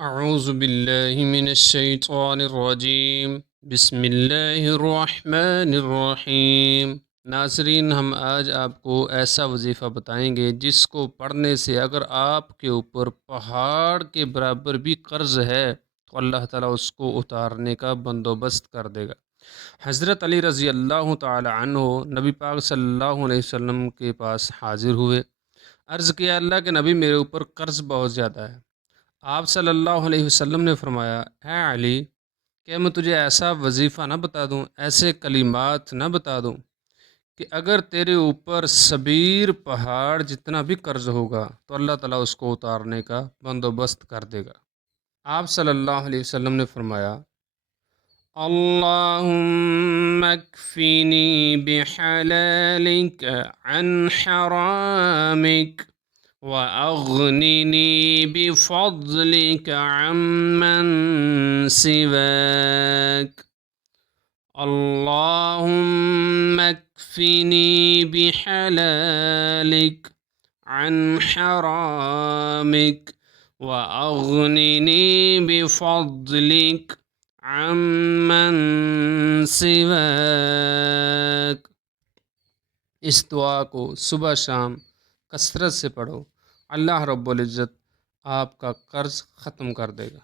اعوذ باللہ من الشیطان الرجیم بسم اللہ الرحمن الرحیم۔ ناظرین، ہم آج آپ کو ایسا وظیفہ بتائیں گے جس کو پڑھنے سے اگر آپ کے اوپر پہاڑ کے برابر بھی قرض ہے تو اللہ تعالیٰ اس کو اتارنے کا بندوبست کر دے گا۔ حضرت علی رضی اللہ تعالی عنہ نبی پاک صلی اللہ علیہ وسلم کے پاس حاضر ہوئے، عرض کیا اللہ کے نبی میرے اوپر قرض بہت زیادہ ہے۔ آپ صلی اللہ علیہ وسلم نے فرمایا، اے علی، کہ میں تجھے ایسا وظیفہ نہ بتا دوں، ایسے کلمات نہ بتا دوں کہ اگر تیرے اوپر سبیر پہاڑ جتنا بھی قرض ہوگا تو اللہ تعالیٰ اس کو اتارنے کا بندوبست کر دے گا۔ آپ صلی اللہ علیہ وسلم نے فرمایا، اللہم اکفینی بحلالک عن حرامک وأغنني بفضلك عمن سواك اللهم اكفني بحلالك عن حرامك وأغنني بفضلك عمن سواك۔ اس دعا کو صبح شام کثرت سے پڑھو، اللہ رب العزت آپ کا قرض ختم کر دے گا۔